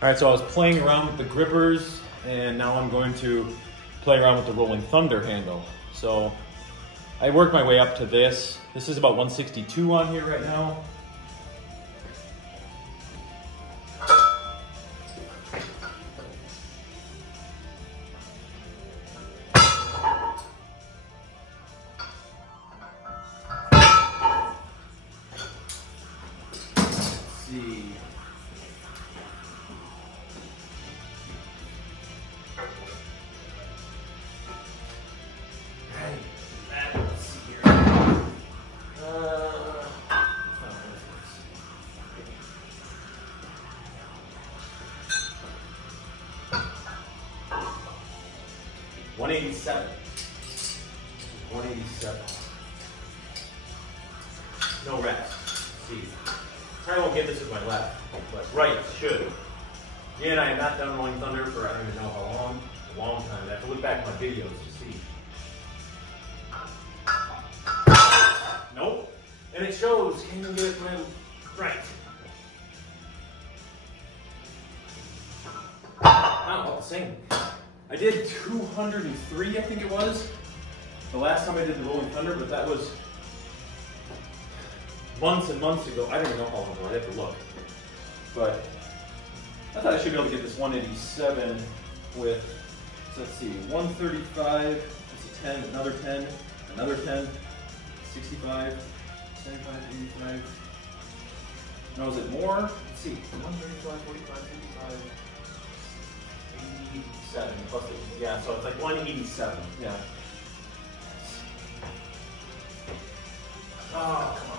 All right, so I was playing around with the grippers, and now I'm going to play around with the Rolling Thunder handle. So I worked my way up to this. This is about 162 on here right now. Let's see. Let's see here. 187. 187. No rest. See. I won't get this with my left, but right should. Again, I have not done Rolling Thunder for I don't even know how long. A long time. I have to look back at my videos to see. Nope. And it shows. Can you get it from right? Not about the same. I did 203, I think it was, the last time I did the Rolling Thunder, but that was months and months ago. I don't even know how long ago. I'd have to look. But I thought I should be able to get this 187 with, so let's see, 135, that's a 10, another 10, another 10, 65, 75, 85. No, is it more? Let's see, 135, 45, 55, 87 plus the, yeah, so it's like 187, yeah. Oh, come on.